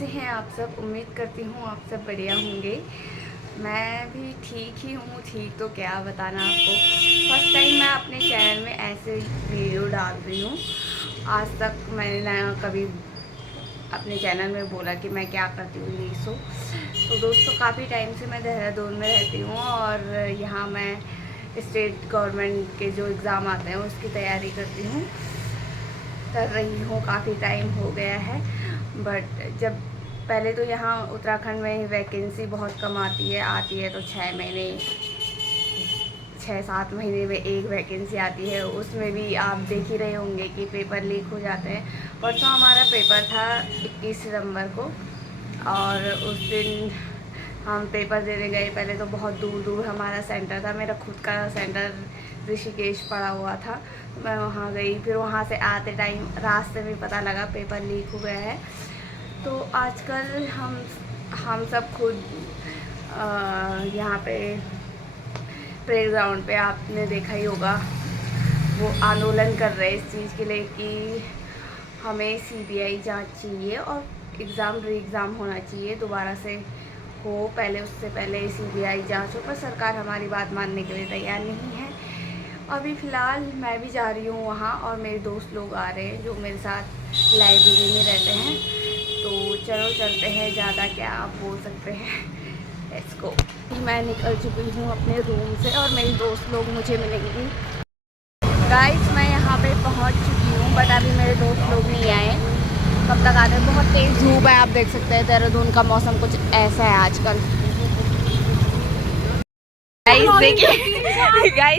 कैसे हैं आप सब। उम्मीद करती हूँ आप सब बढ़िया होंगे। मैं भी ठीक ही हूँ। ठीक तो क्या बताना आपको, फर्स्ट टाइम मैं अपने चैनल में ऐसे वीडियो डाल रही हूँ। आज तक मैंने ना कभी अपने चैनल में बोला कि मैं क्या करती हूँ ये सो। तो दोस्तों काफ़ी टाइम से मैं देहरादून में रहती हूँ और यहाँ मैं स्टेट गवर्नमेंट के जो एग्ज़ाम आते हैं उसकी तैयारी कर रही हूँ। काफ़ी टाइम हो गया है, बट जब पहले तो यहाँ उत्तराखंड में वैकेंसी बहुत कम आती है तो 6-7 महीने में एक वैकेंसी आती है। उसमें भी आप देख ही रहे होंगे कि पेपर लीक हो जाते हैं। परसों हमारा पेपर था 21 सितंबर को और उस दिन हम पेपर देने गए। पहले तो बहुत दूर दूर हमारा सेंटर था, मेरा खुद का सेंटर ऋषिकेश पड़ा हुआ था। तो मैं वहाँ गई, फिर वहाँ से आते टाइम रास्ते में पता लगा पेपर लीक हो गया है। तो आजकल हम सब खुद यहाँ पे प्ले ग्राउंड पे आपने देखा ही होगा, वो आंदोलन कर रहे हैं इस चीज़ के लिए कि हमें सीबीआई जांच चाहिए और री एग्ज़ाम होना चाहिए, दोबारा से हो। उससे पहले सीबीआई जांच हो, पर सरकार हमारी बात मानने के लिए तैयार नहीं है। अभी फ़िलहाल मैं भी जा रही हूँ वहाँ और मेरे दोस्त लोग आ रहे हैं जो मेरे साथ लाइब्रेरी में रहते हैं। तो चलो चलते हैं, ज़्यादा क्या आप बोल सकते हैं। Let's go. मैं निकल चुकी हूँ अपने रूम से और मेरी दोस्त लोग मुझे मिलेंगी। गाइस मैं यहाँ पे पहुँच चुकी हूँ, बट अभी मेरे दोस्त लोग नहीं आए। कब तक आते हैं? बहुत तेज़ धूप है, आप देख सकते हैं। देहरादून का मौसम कुछ ऐसा है आजकल। गाइस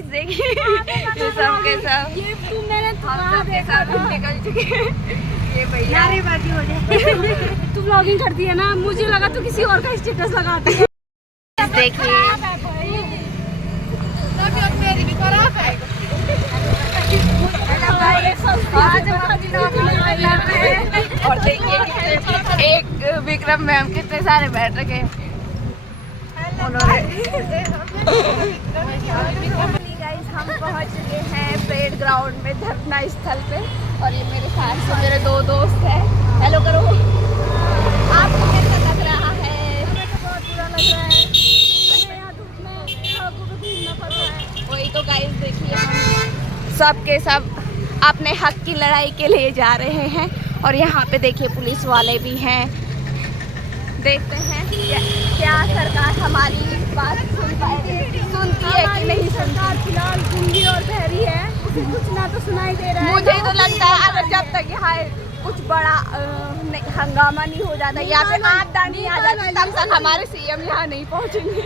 देखिए ये सब के सब निकल चुके हैं। ये भैया नारेबाजी हो जाए। तू व्लॉगिंग करती है ना, मुझे लगा तू किसी और का स्टेटस लगाती है। देखिए और देखिए एक विक्रम मैम कितने सारे बैठ रखे उन्होंने। हम पहुंच चुके हैं परेड ग्राउंड में, धरना स्थल पे। और ये मेरे साथ से मेरे दो दोस्त हैं। हेलो करो। आपको कैसा लग रहा है? हमें तो बहुत बुरा लग रहा है। यहाँ धूप में सड़कों पे घूमना पड़ रहा है। वही तो गाइस देखिए, हम सब के सब अपने हक की लड़ाई के लिए जा रहे हैं। और यहाँ पे देखिए पुलिस वाले भी हैं। देखते हैं क्या सरकार हमारी बात सुनती है कि नहीं। सरकार फिलहाल गूंगी और बहरी है, उसे कुछ ना तो सुनाई दे रहा है। मुझे तो लगता है अगर जब तक यहाँ कुछ बड़ा हंगामा नहीं हो जाता या फिर आपदा नहीं आ जाती, तब तक हमारे सीएम यहाँ नहीं पहुँचेंगे।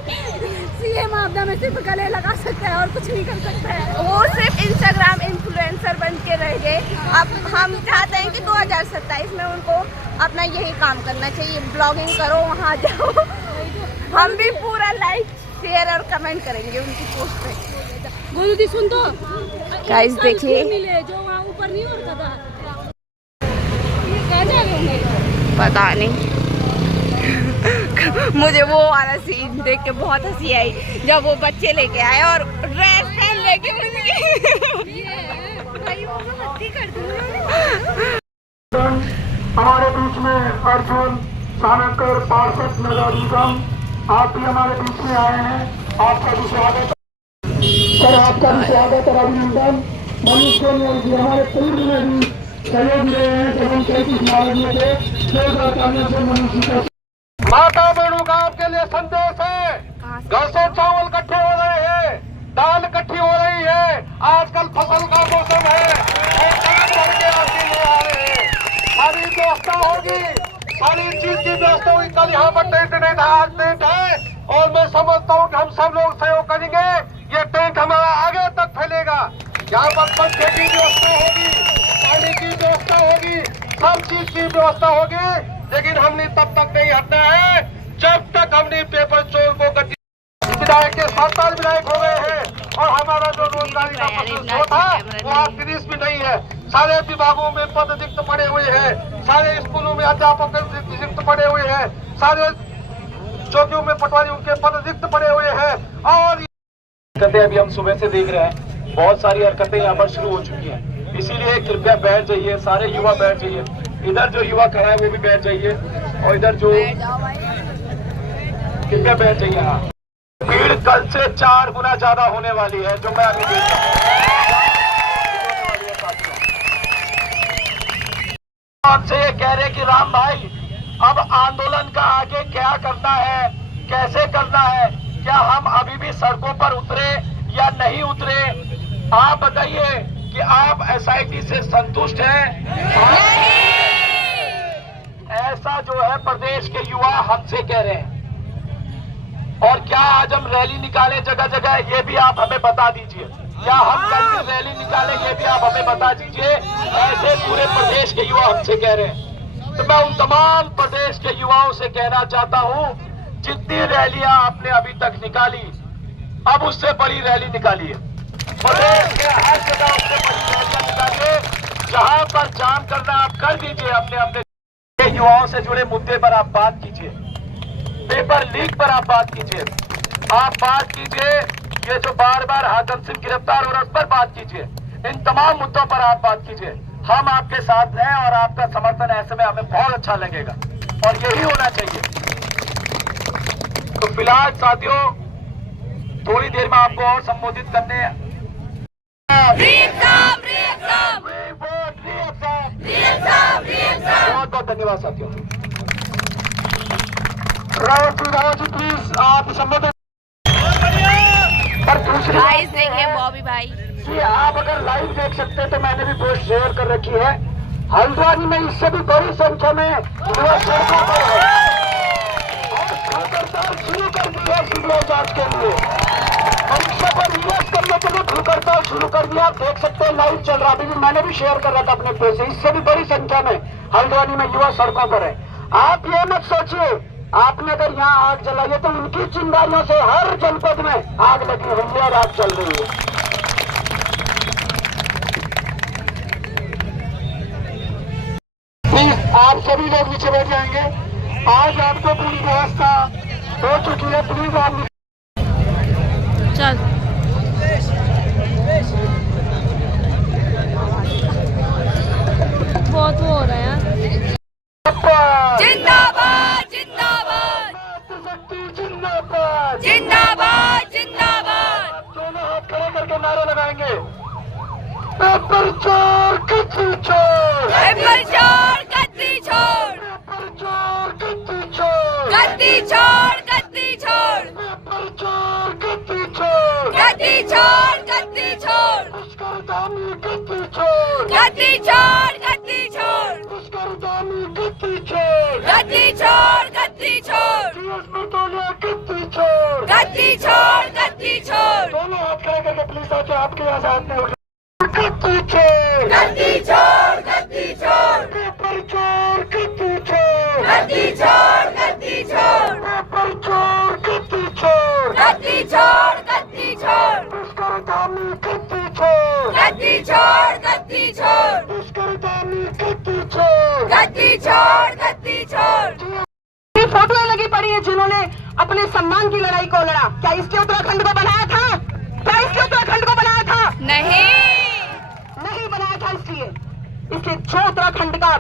सीएम आपदा में सिर्फ गले लगा सकता है और कुछ नहीं कर सकता है। वो सिर्फ इंस्टाग्राम इन्फ्लुएंसर बन के रह गए। अब हम चाहते हैं कि 2027 में उनको अपना यही काम करना चाहिए, ब्लॉगिंग करो, वहाँ जाओ। हम भी पूरा लाइक शेयर और कमेंट करेंगे उनकी पोस्ट पे। बोलो दी सुन तो गाइस देखिए, मिले जो वहाँ ऊपर नहीं होता था, कहाँ जा रहे होंगे पता नहीं। मुझे वो वाला सीन देख के बहुत हंसी आई जब वो बच्चे लेके आए और ड्रेस पहन लेके हमारे बीच में अर्जुन सानकर पार्षद नगर निगम, आप भी हमारे बीच में आए हैं। आपका भी स्वागत सर, आपका भी स्वागत और अभिनंदन। मनुष्य जी हमारे पूर्व में भी सहयोग रहे हैं जब हम 33 नागरिकों से मनुष्य। माता बहनों का आपके लिए संदेश है, घर से चावल इकट्ठे हो रहे हैं, दाल इकट्ठी हो रही है। आजकल फसल का मौसम है और सारी व्यवस्था होगी, सारी चीज की व्यवस्था होगी। कल यहाँ पर टेंट नहीं था, आज टेंट है और मैं समझता हूँ कि हम सब लोग सहयोग करेंगे। ये टेंट हमारा आगे तक फैलेगा। यहाँ पर पंखे की व्यवस्था होगी, पानी की व्यवस्था होगी, सब चीज की व्यवस्था होगी। लेकिन हमने तब तक नहीं हटना है जब तक हमने पेपर चोर को गति। विधायक के 7 साल विधायक हो गए हैं और हमारा जो रोजगारी का प्रश्न था वो आप फिनिश भी नहीं है। सारे विभागों में पद रिक्त पड़े हुए हैं, सारे स्कूलों में अध्यापक रिक्त पड़े हुए हैं, सारे चौकियों में पटवारियों के पद रिक्त पड़े हुए हैं। और हरकतें अभी हम सुबह से देख रहे हैं, बहुत सारी हरकतें यहाँ पर शुरू हो चुकी हैं। इसीलिए कृपया बैठ जाइए, सारे युवा बैठ जाइए। इधर जो युवा खड़ा है वो भी बैठ जाइए, और इधर जो कितने बैठ जाइए। हाँ, भीड़ कल से 4 गुना ज्यादा होने वाली है, जो मैं अभी देख रहा हूं। आपसे ये कह रहे कि राम भाई, अब आंदोलन का आगे क्या करना है, कैसे करना है, क्या हम अभी भी सड़कों पर उतरे या नहीं उतरे? आप बताइए कि आप एसआईटी से संतुष्ट हैं? ऐसा जो है प्रदेश के युवा हमसे कह रहे हैं। और क्या आज हम रैली निकाले जगह जगह, ये भी आप हमें बता दीजिए। क्या हम कल भी रैली निकाले, ये भी आप हमें बता दीजिए। ऐसे पूरे प्रदेश के युवा हमसे कह रहे हैं। तो मैं उन तमाम प्रदेश के युवाओं से कहना चाहता हूं, जितनी रैलियां आपने अभी तक निकाली, अब उससे बड़ी रैली निकालिए। प्रदेश के हर जगह उससे बड़ी रैलियां निकालिए। जहां पर जाम करना आप कर दीजिए, अपने अपने युवाओं से जुड़े मुद्दे पर आप बात कीजिए, पेपर लीक पर आप बात कीजिए, आप बात कीजिए ये जो बार बार हाकम सिंह गिरफ्तार हो रहा है उस पर बात कीजिए। इन तमाम मुद्दों पर आप बात कीजिए। हम आपके साथ हैं और आपका समर्थन ऐसे में हमें बहुत अच्छा लगेगा, और यही होना चाहिए। तो फिलहाल साथियों, थोड़ी देर में आपको और संबोधित करने बहुत बहुत धन्यवाद साथियों। रावत जी प्लीज आप संबोधित। पर दूसरी गाइस देखिए बॉबी भाई जी, आप अगर लाइव देख सकते हैं तो मैंने भी पोस्ट शेयर कर रखी है। हल्द्वानी में इससे भी बड़ी संख्या में युवा सड़कों पर है और हड़ताल शुरू कर दी है सीबीआई जांच के लिए। परीक्षा पर रिवर्स करने के लिए हड़ताल शुरू कर दिया। आप देख सकते हैं लाइव चल रहा, अभी भी मैंने भी शेयर कर रहा था अपने पेज से। इससे भी बड़ी संख्या में हल्द्वानी में युवा सड़कों पर है। आप ये मत सोचिए आपने अगर यहाँ आग जलाई है तो उनकी चिंगारियों से हर जनपद में आग लगी हुई है और आग चल रही है। प्लीज आप सभी लोग नीचे बैठ जाएंगे। आज आपको पूरी व्यवस्था हो चुकी है, प्लीज आप चल बहुत वो हो रहा है यार। जिंदाबाद जिंदाबाद जिंदाबाद जिंदाबाद जिंदाबाद। दोनों हाथ खड़े करके नारे लगाएंगे। पेपर चोर कत्ती चोर, पेपर चोर कत्ती छोड़, पेपर चोर कत्ती चोर, कत्ती छोड़ कत्ती छोड़, पेपर चोर कत्ती चोर, कत्ती छोड़ कत्ती छोड़, पुष्करदानी कत्ती चोर, कत्ती छोड़ कत्ती छोड़, पुष्करदानी कत्ती चोर, कत्ती छोड़ कत्ती छोड़, डीएस मटोलिया कत्ती चोर, कत्ती छोड़ कत्ती छोड़, दोनों हाथ खड़े करके प्लीज आज आपके यहाँ से हाथ नहीं उठे। कत्ती चोर, कत्ती छोड़ कत्ती छोड़, पेपर चोर कत्ती चोर, कत्ती छोड़ कत्ती छोड़, पेपर चोर कत्ती चोर, कत्ती छोड़ कत्ती छोड़, पुष्करदानी कत्ती चोर, कत्ती छोड़ कत्ती छोड़, पुष्करदानी कत्ती चोर, कत्ती छोड़ कत्ती छोड़। ये फोटोएं लगी पड़ी है जिन्होंने अपने सम्मान की लड़ाई को लड़ा। क्या इसके उत्तराखंड को बनाया था? क्या इसके उत्तराखंड को बनाया था? नहीं बनाया था। इसलिए जो उत्तराखंड का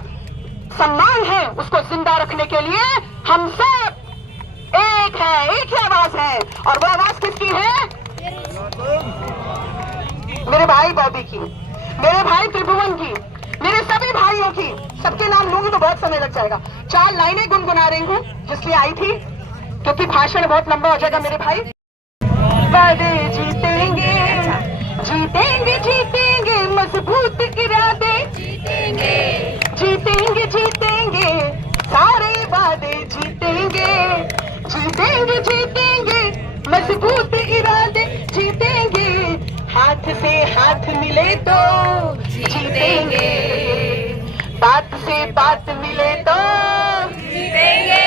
सम्मान है उसको जिंदा रखने के लिए हम सब एक है, एक ही आवाज है। और वो आवाज किसकी है? मेरे भाई बॉबी की, मेरे भाई त्रिभुवन की, मेरे सभी भाइयों की। सबके नाम लूंगी तो बहुत समय लग जाएगा। 4 लाइनें गुनगुना रही हूँ जिसलिए आई थी, क्योंकि भाषण बहुत लंबा हो जाएगा मेरे भाई। वादे जीतेंगे जीतेंगे जीतेंगे, मजबूत इरादे जीतेंगे जीतेंगे जीतेंगे, सारे वादे जीतेंगे जीतेंगे जीतेंगे, मजबूत इरादे जीतेंगे। हाथ से हाथ मिले तो जीतेंगे, बात से बात मिले तो जीतेंगे।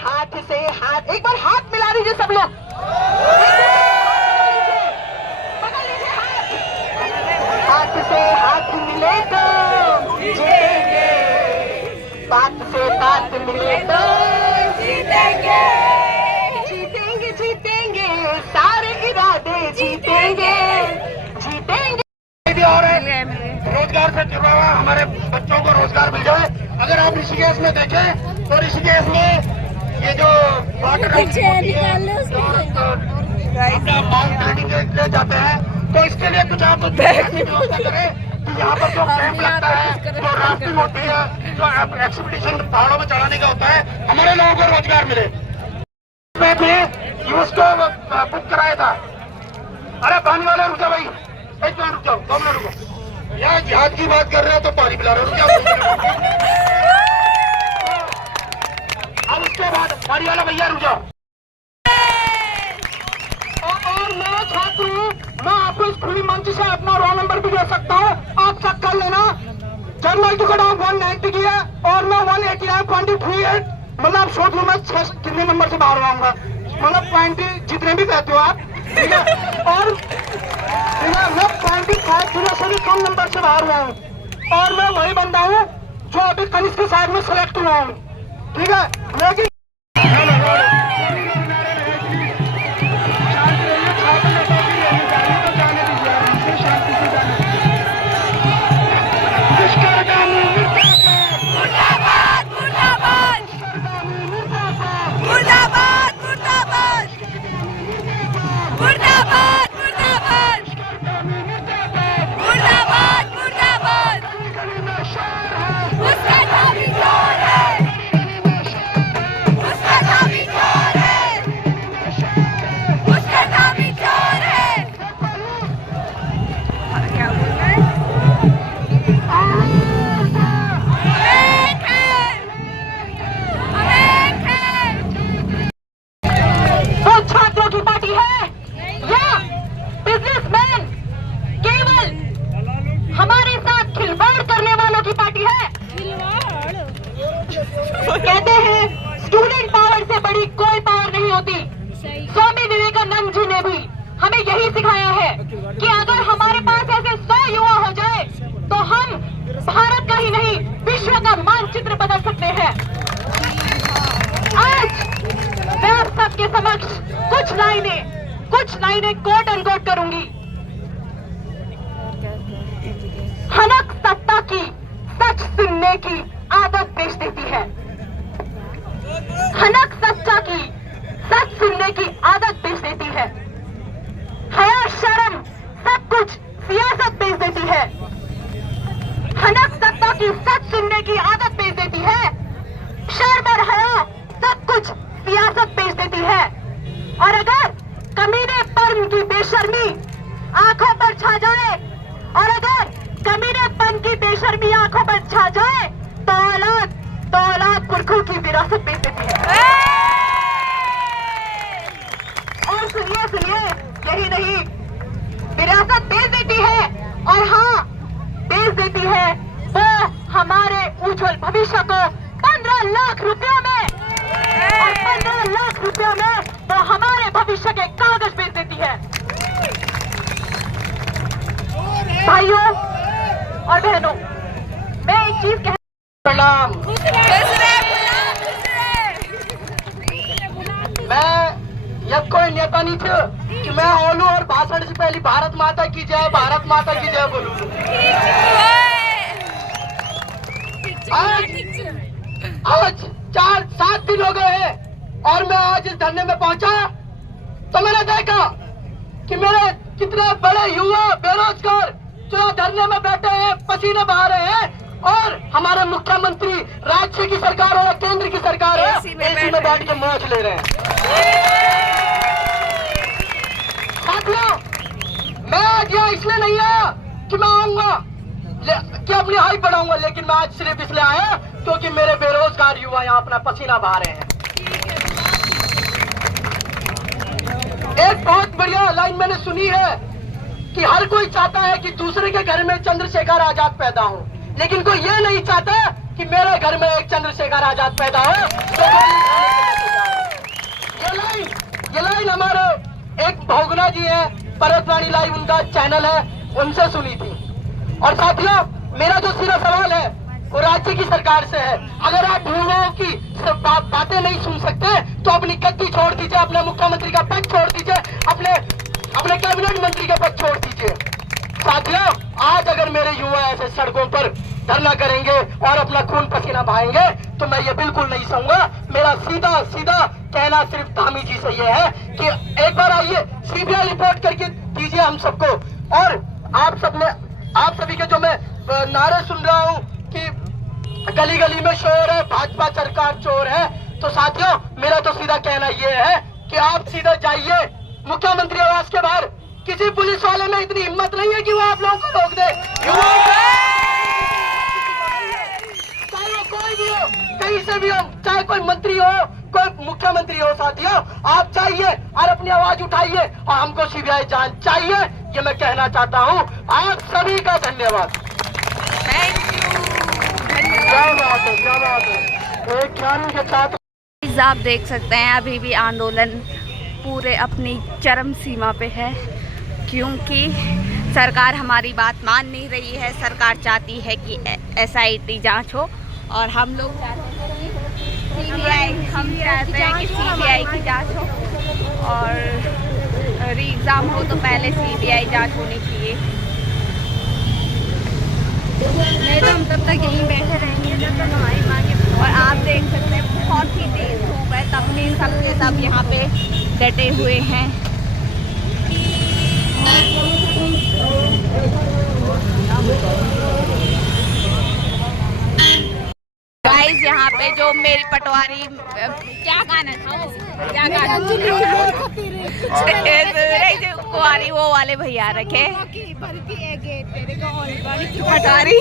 हाथ से हाथ, एक बार हाथ मिला दीजिए सब लोग। पकड़ लीजिए हाथ। हाथ से हाथ मिले तो जीतेंगे, बात से बात मिले तो जीतेंगे जीतेंगे जीतेंगे, सारे इरादे जीतेंगे जीतेंगे। और रोजगार से जुड़ा हुआ हमारे बच्चों को रोजगार मिल जाए, अगर आप ऋषिकेश में देखें तो ऋषिकेश में ये जो वाटर अपना माउंट क्लीनिंग के लिए जाते हैं, तो इसके लिए कुछ आप व्यवस्था करें कि यहाँ पर जो कैंप लगता है, जो राफ्टिंग होती है, जो एक्सपीडिशन पहाड़ों में चढ़ाने का होता है, हमारे लोगों को रोजगार मिले। उसको बुक कराया था। अरे पानी वाले रुक जाओ भाई, एक मिनट रुक जाओ, 2 मिनट रुको। यहाँ जिहाद की बात कर रहे हो तो पानी पिला रहे हो, रुक जाओ। अब उसके बाद पानी वाला भैया रुक जाओ। और मैं छात्र हूँ, मैं आपको इस खुली मंच से अपना रोल नंबर भी दे सकता हूँ, आप चेक कर लेना। जनरल टिकट आप 190 की है और मैं 189.23 मतलब आप सोच लो मैं कितने नंबर से बाहर आऊंगा, मतलब 20 जितने भी कहते हो आप, ठीक है। और मैं 25 से भी कम नंबर से बाहर हुआ हूँ और मैं वही बंदा हूँ जो अभी कनिष्ठ के साथ में सेलेक्ट हुआ हूँ, ठीक है। लेकिन कहते हैं स्टूडेंट पावर से बड़ी कोई पावर नहीं होती। स्वामी विवेकानंद जी ने भी हमें यही सिखाया है कि अगर हमारे पास ऐसे 100 युवा हो जाए तो हम भारत का ही नहीं विश्व का मानचित्र बदल सकते हैं। आज मैं आप सबके समक्ष कुछ लाइनें कोट अनकोट करूंगी। हनक सत्ता की सच सुनने की आदत बेच देती है। हनक सच्चा की सच सुनने की आदत बेच देती है। हया शर्म सब कुछ सियासत बेच देती है। हनक सत्ता की सच सुनने की आदत बेच देती है। शर्म और हया सब कुछ सियासत बेच देती है। और अगर कमीनेपन की बेशर्मी आंखों पर छा जाए, और अगर कमीनेपन की बेशर्मी आंखों पर छा जाए तो औलाद पुरखों की विरासत बेच देती है। और सुनिए यही नहीं, विरासत बेच देती है और हाँ बेच देती है वो हमारे उज्जवल भविष्य को 15 लाख रुपयों में, और 15 लाख रुपयों में वो हमारे भविष्य के कागज बेच देती है। भाइयों और बहनों, मैं एक चीज कह प्रणाम। मैं यह कोई नेता नहीं थे कि मैं बोलूं और भाषण से पहले भारत माता की जय बोलूं। आज 4-7 दिन हो गए हैं और मैं आज इस धरने में पहुंचा तो मैंने देखा कि मेरे कितने बड़े युवा बेरोजगार जो धरने में बैठे हैं, पसीने बहा रहे हैं, और हमारे मुख्यमंत्री राज्य की सरकार और केंद्र की सरकार है एसी में बैठ के मौज ले रहे हैं। साथियों, मैं आज यहाँ इसलिए नहीं आया कि मैं आऊंगा कि अपनी हाइप बढ़ाऊंगा, लेकिन मैं आज सिर्फ इसलिए आया क्योंकि मेरे बेरोजगार युवा यहाँ अपना पसीना बहा रहे हैं। एक बहुत बढ़िया लाइन मैंने सुनी है कि हर कोई चाहता है कि दूसरे के घर में चंद्रशेखर आजाद पैदा हो, लेकिन कोई ये नहीं चाहता कि मेरे घर में एक चंद्रशेखर आजाद पैदा हो। ये लाइन हमारे एक भोगना जी है, पर्वतवाणी लाइव उनका चैनल है, उनसे सुनी थी। और साथियों, मेरा जो सीधा सवाल है वो राज्य की सरकार से है। अगर आप युवाओं की बातें नहीं सुन सकते तो अपनी गद्दी छोड़ दीजिए, अपने मुख्यमंत्री का पद छोड़ दीजिए, अपने कैबिनेट मंत्री का पद छोड़ दीजिए। साथियों, आज अगर मेरे युवा ऐसे सड़कों पर धरना करेंगे और अपना खून पसीना बहाएंगे, तो मैं ये बिल्कुल नहीं सहूंगा। मेरा सीधा सीधा कहना सिर्फ धामी जी से ये है कि एक बार आइए, सीबीआई रिपोर्ट करके दीजिए हम सबको। और आप सभी के जो मैं नारे सुन रहा हूँ कि गली गली में शोर है, भाजपा सरकार चोर है, तो साथियों मेरा तो सीधा कहना ये है कि आप सीधा जाइए मुख्यमंत्री आवास के बाहर। किसी पुलिस वाले में इतनी हिम्मत नहीं है कि वो आप लोगों को रोक दे। चाहे वो कोई भी हो, कहीं से भी हो, चाहे कोई मंत्री हो, कोई मुख्यमंत्री हो, साथियों आप जाइए और अपनी आवाज उठाइए और हमको सीबीआई जांच चाहिए, ये मैं कहना चाहता हूँ। आप सभी का धन्यवाद। क्या बात है, क्या बात है। एक ज्ञानी के छात्र आप देख सकते हैं अभी भी आंदोलन पूरे अपनी चरम सीमा पे है, क्योंकि सरकार हमारी बात मान नहीं रही है। सरकार चाहती है कि SIT जांच हो और हम लोग चाहते हैं कि सीबीआई की जांच हो और री एग्ज़ाम हो तो पहले सीबीआई जांच होनी चाहिए। नहीं तो हम तब तक यहीं बैठे रहेंगे जब तक हमारी मांगे। और आप देख सकते हैं बहुत ही तेज धूप है, तब भी सबके सब यहाँ पे डटे हुए हैं। गाइस यहाँ पे जो मेरी पटवारी क्या गाना था, क्या गाना कुआरी वो वाले भैया रखे पटवारी।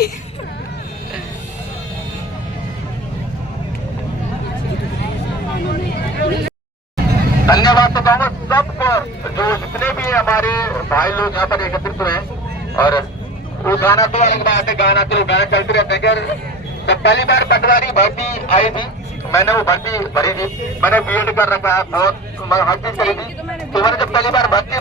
धन्यवाद तो कहूँगा सबको, जो जितने भी हमारे भाई लोग यहाँ पर एकत्रित हुए हैं। और वो गाना तो अलग बात है, गाना चलते रहते हैं। जब पहली बार पटवारी भर्ती आई थी, मैंने वो भर्ती भरी थी, मैंने BEd कर रखा है, बहुत हर चीज करी थी। तो मैंने जब पहली बार भर्ती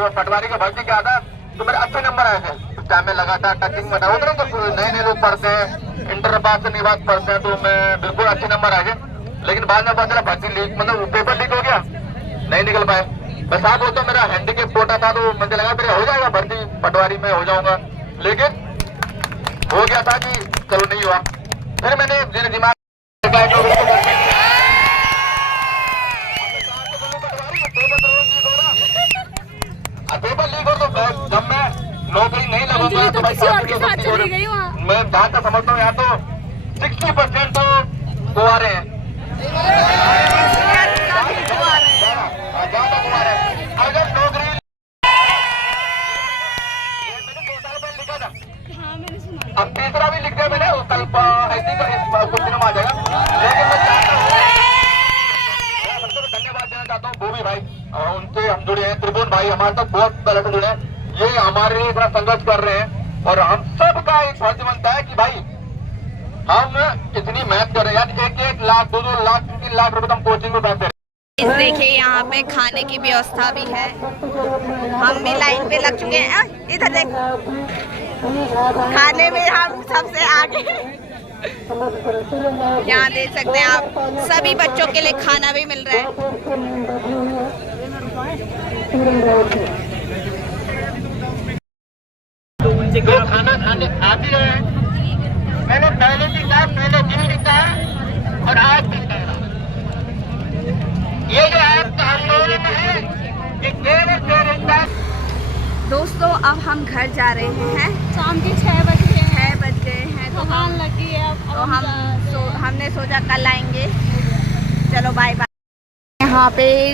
वो पटवारी की भर्ती किया था तो मेरे अच्छे नंबर आए थे। उस टाइम में लगातार टचिंग में था, उधर तो नए लोग पढ़ते हैं, इंटर पास से निवास पढ़ते हैं, तो मैं बिल्कुल अच्छे नंबर आए थे। लेकिन बाद में पता चला भर्ती लीक, मतलब पेपर लीक हो गया, नहीं निकल पाए। बस आप वो तो मेरा हैंडीकेप कोटा था, तो मुझे लगा मेरे हो जाएगा भर्ती, पटवारी में हो जाऊंगा, लेकिन हो गया था कि चलो नहीं हुआ। फिर मैंने मेरे दिमाग पेपर लीक हो, तो जब मैं नौकरी नहीं लगूंगा तो मैं जहाँ तक समझता हूँ यहाँ तो 60% तो कुंवारे हैं। अगर नौकरी लिखा था, अब तीसरा भी लिख दिया मैंने, उस कल कुछ दिनों में आ जाएगा। लेकिन मैं चाहता हूँ, धन्यवाद देना चाहता हूँ भूमि भाई, उनसे हम जुड़े हैं, त्रिभुवन भाई हमारे साथ बहुत पहले से जुड़े हैं, ये हमारे लिए इतना संघर्ष कर रहे हैं। और हम सब का एक फर्ज बनता है कि भाई हम इतनी मेहनत कर रहे हैं, 1-1 लाख 2-2 लाख 3 लाख रुपए हम कोचिंग में पैसे। देखिए यहाँ पे खाने की व्यवस्था भी है, हम भी लाइन पे लग चुके हैं। इधर देख, खाने में हम सबसे आगे। यहाँ देख सकते हैं आप, सभी बच्चों के लिए खाना भी मिल रहा है। जो खाना खाने आते हैं, मैंने पहले भी कहा, पहले दिन भी कहा और आज भी कह रहा हूं, ये जो आपका आंदोलन है ये केवल दोस्तों अब हम घर जा रहे हैं, शाम के 6 बज गए हैं, तो थकान लगी है। हमने सोचा कल आएंगे। चलो बाय बाय। यहाँ पे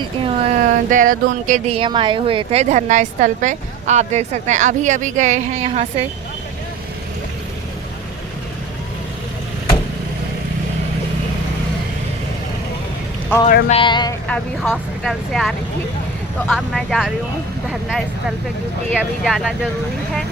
देहरादून के DM आए हुए थे धरना स्थल पे, आप देख सकते हैं अभी अभी गए हैं यहाँ से। और मैं अभी हॉस्पिटल से आ रही थी, तो अब मैं जा रही हूँ धरना स्थल पे, क्योंकि अभी जाना ज़रूरी है।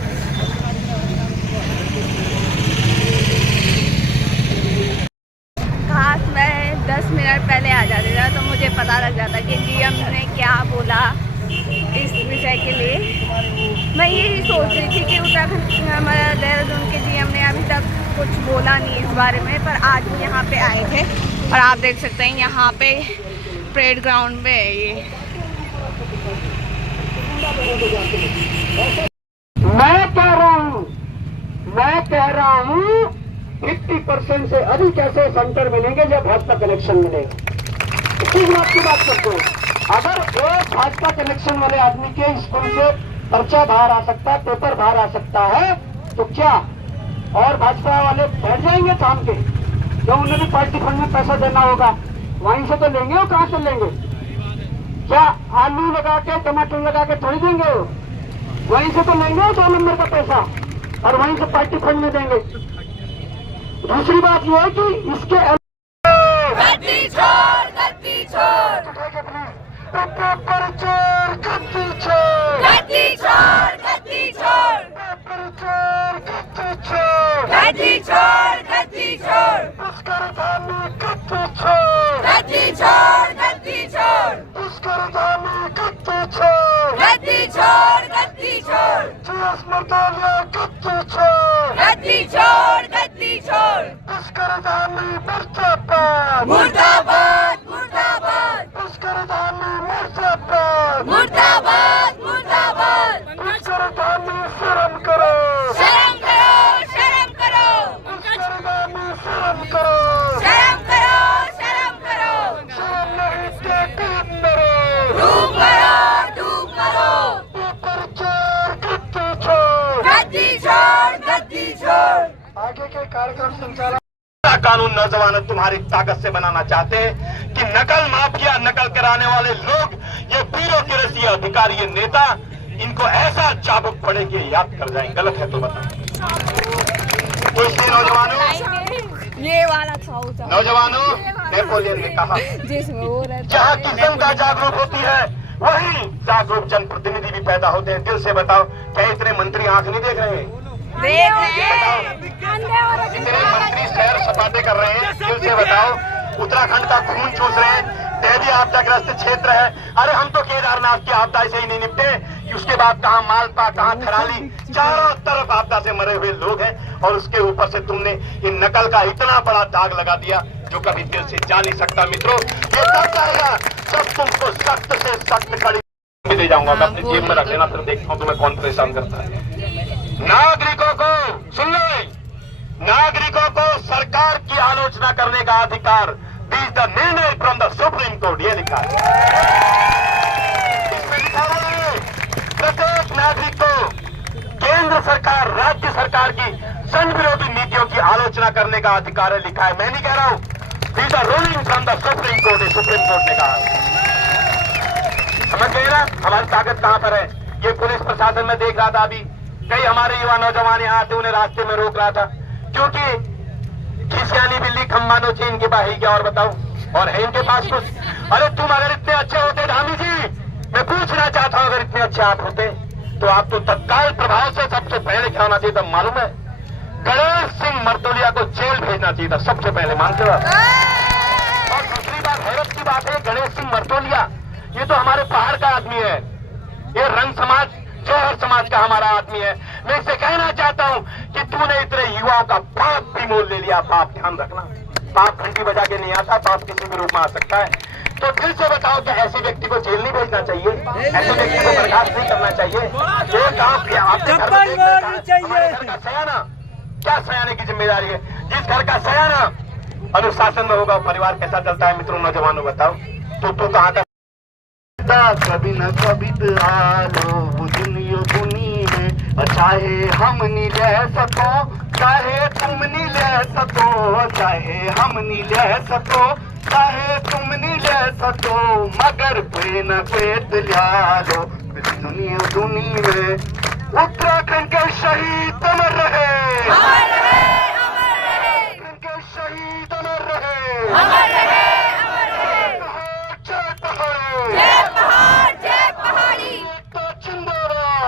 काश मैं 10 मिनट पहले आ जाती था तो मुझे पता लग जाता कि DM ने क्या बोला इस विषय के लिए। मैं यही सोच रही थी कि उत्तराखंड हमारा देहरादून के DM ने अभी तक कुछ बोला नहीं इस बारे में, पर आज भी यहाँ पे आए थे। और आप देख सकते हैं यहाँ पे परेड ग्राउंड पे है ये। मैं कह रहा हूँ 50% से अधिक ऐसे सेंटर मिलेंगे जब भाजपा कनेक्शन मिलेगा। इसी बात की बात करते हो, अगर एक भाजपा कनेक्शन वाले आदमी के स्कूल से पर्चा बाहर आ सकता है, पेपर बाहर आ सकता है, तो क्या और भाजपा वाले बैठ जाएंगे थाम के? जो उन्हें भी पार्टी फंड में पैसा देना होगा, वहीं से तो लेंगे। और कहाँ से लेंगे? क्या आलू लगा के टमाटर लगा के थोड़ी देंगे? वहीं से तो लेंगे 2 नंबर का पैसा और वहीं से पार्टी फंड में देंगे। दूसरी बात यह है कि इसके गद्दी छोड़, गद्दी छोड़, पेपर चोर, गद्दी छोड़, गद्दी छोड़, गद्दी छोड़, पेपर चोर, गद्दी छोड़, गद्दी छोड़, गद्दी छोड़, पुष्करधामी गद्दी छोड़, गद्दी छोड़, गद्दी छोड़, पुष्करधामी गद्दी छोड़, गद्दी छोड़, गद्दी छोड़, जीएस मर्दानिया गद्दी छोड़, गद्दी छोड़, गद्दी छोड़, पुष्करधामी मुर्दाबाद, मुर्दाबाद, मुर्दाबाद, पुष्करधामी मुर्दाबाद, मुर्दाबाद, मुर्दाबाद, पुष्करधामी शर्म करो, शर्म करो, शर्म करो, पुष्करधामी शर्म करो, शर्म करो, शर्म करो, शर्म नहीं तो डूब मरो, डूब मरो, डूब मरो, पेपर चोर, गद्दी छोड़। गद्दी छोड़, गद्दी छोड़। आगे के कार्यक्रम संचालन कानून नौजवान तुम्हारी ताकत से बनाना चाहते हैं कि नकल माफिया, नकल कराने वाले लोग, ये ब्यूरोक्रेसी अधिकारी, ये नेता, इनको ऐसा चाबुक पड़े कि याद कर जाएं। गलत है तो बताओ। तो इसलिए ये वाला था नौजवानों, नेपोलियन ने कहा, जिसमें वो रहता जहाँ किस्मता जागरूक होती है वहीं जागरूक जनप्रतिनिधि भी पैदा होते हैं। दिल से बताओ, क्या इतने मंत्री आंख नहीं देख रहे हैं? इतने मंत्री सैर सपाटे कर रहे हैं, दिल से बताओ, उत्तराखंड का खून चूस रहे हैं, दैवीय आपदाग्रस्त क्षेत्र है। अरे हम तो केदारनाथ की आपदा से ही नहीं निपटे कि उसके बाद कहाँ मालपा, कहाँ थराली, चारों तरफ आपदा से मरे हुए लोग हैं। और उसके ऊपर से तुमने इन नकल का इतना बड़ा दाग लगा दिया जो कभी दिल से जा नहीं सकता। मित्रों, ये तब आएगा जब तुमको सख्त से सख्त कड़ी भी दे जाऊंगा। मैं अपनी जेब में रख लेना, फिर देखता हूँ तुम्हें कौन परेशान करता है। नागरिकों को सुन ले, नागरिकों को सरकार की आलोचना करने का अधिकार, दिस द निर्णय फ्रॉम द सुप्रीम कोर्ट, ये लिखा है। इसमें लिखा हुआ है प्रत्येक नागरिक को केंद्र सरकार, राज्य सरकार की जन विरोधी नीतियों की आलोचना करने का अधिकार है, लिखा है। मैं नहीं कह रहा हूं, this the ruling from the supreme court, supreme court ने कहा। समझ गए ना हमारी ताकत कहां पर है? ये पुलिस प्रशासन में देख रहा था अभी, कई हमारे युवा नौजवान यहाँ आते, उन्हें रास्ते में रोक रहा था, क्योंकि खिसियानी बिल्ली खम्बा नोचे इनके पास ही क्या और बताओ, और है इनके पास कुछ? अरे तुम अगर इतने अच्छे होते धामी जी, मैं पूछना चाहता हूं, अगर इतने अच्छे आप होते तो आप तो तत्काल प्रभाव से सबसे पहले क्या होना चाहिए था मालूम है? गणेश सिंह मर्तोलिया को जेल भेजना चाहिए था सबसे पहले, मानते हो? और दूसरी बात, हैरत की बात है, गणेश सिंह मर्तोलिया ये तो हमारे पहाड़ का आदमी है, ये रंग समाज, जौहर समाज का हमारा आदमी है। मैं इसे कहना चाहता हूं कि तूने इतने युवाओं का पाप भी मोल ले लिया। पाप ध्यान रखना, पाप घंटी बजा के नहीं आता, पाप किसी भी रूप में आ सकता है। तो दिल से बताओ कि ऐसे व्यक्ति को जेल नहीं भेजना चाहिए, ऐसे व्यक्ति को बर्खास्त नहीं करना चाहिए। ये काम आपके घर में हमारे घर का सयाना, क्या सयाने की जिम्मेदारी है? जिस घर का सयाना अनुशासन में होगा, परिवार कैसा चलता है? मित्रों, नौजवानों बताओ, तो कहाँ का कभी न कभी तो आलो दुनी में, चाहे हम नहीं ले सको, चाहे तुम नहीं ले सको, चाहे हम नहीं ले सको, चाहे तुम नहीं ले सको, मगर कोई न कोई दिला लो दुनी में। उत्तराखंड के शहीद अमर रहे, उत्तराखंड के शहीद अमर रहे,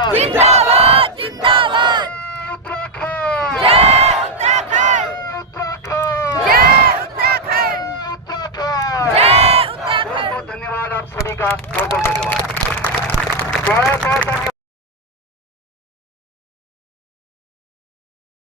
जिंदाबाद, जिंदाबाद, उत्तराखंड, जय उत्तराखंड, उत्तराखंड, जय उत्तराखंड, उत्तराखंड। जय उत्तराखंड। बहुत बहुत धन्यवाद आप सभी का, बहुत बहुत धन्यवाद, बहुत बहुत धन्यवाद।